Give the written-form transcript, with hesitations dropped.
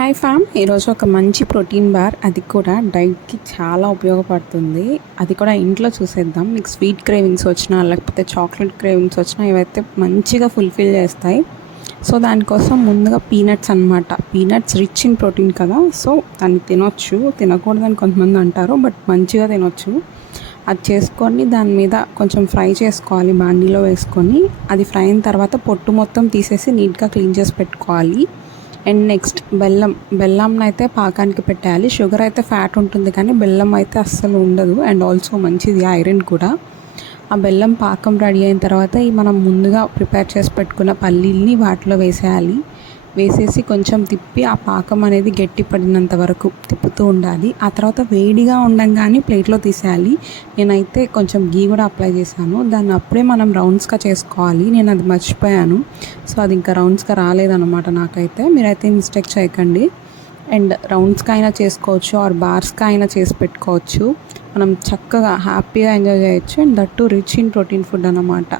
Hi ఫ్యామ్, ఈరోజు ఒక మంచి ప్రోటీన్ బార్, అది కూడా డైట్కి చాలా ఉపయోగపడుతుంది. అది కూడా ఇంట్లో చూసేద్దాం. మీకు స్వీట్ క్రేవింగ్స్ వచ్చినా లేకపోతే చాక్లెట్ క్రేవింగ్స్ వచ్చినా ఇవైతే మంచిగా ఫుల్ఫిల్ చేస్తాయి. సో దానికోసం ముందుగా పీనట్స్ అనమాట. పీనట్స్ రిచ్ ఇన్ ప్రోటీన్ కదా, సో దాన్ని తినొచ్చు. తినకూడదని కొంతమంది అంటారు, బట్ మంచిగా తినొచ్చు. అది చేసుకొని దాని మీద కొంచెం ఫ్రై చేసుకోవాలి, బాండీలో వేసుకొని. అది ఫ్రై అయిన తర్వాత పొట్టు మొత్తం తీసేసి నీట్గా క్లీన్ చేసి పెట్టుకోవాలి. అండ్ నెక్స్ట్ బెల్లం అయితే పాకానికి పెట్టేయాలి. షుగర్ అయితే ఫ్యాట్ ఉంటుంది, కానీ బెల్లం అయితే అస్సలు ఉండదు. అండ్ ఆల్సో మంచిది, ఐరన్ కూడా. ఆ బెల్లం పాకం రెడీ అయిన తర్వాత మనం ముందుగా ప్రిపేర్ చేసి పెట్టుకున్న పల్లీల్ని వాటిలో వేసేసి కొంచెం తిప్పి ఆ పాకం అనేది గట్టి పడినంత వరకు తిప్పుతూ ఉండాలి. ఆ తర్వాత వేడిగా ఉండంగానే ప్లేట్లో తీసేయాలి. నేనైతే కొంచెం గీ కూడా అప్లై చేశాను. దాన్ని అప్పుడే మనం రౌండ్స్గా చేసుకోవాలి. నేను అది మర్చిపోయాను, సో అది ఇంకా రౌండ్స్గా రాలేదన్నమాట నాకైతే. మీరైతే మిస్టేక్ చేయకండి. అండ్ రౌండ్స్గా అయినా చేసుకోవచ్చు, ఆర్ బార్స్గా అయినా చేసి పెట్టుకోవచ్చు. మనం చక్కగా హ్యాపీగా ఎంజాయ్ చేయొచ్చు. And that to rich in protein food అన్నమాట.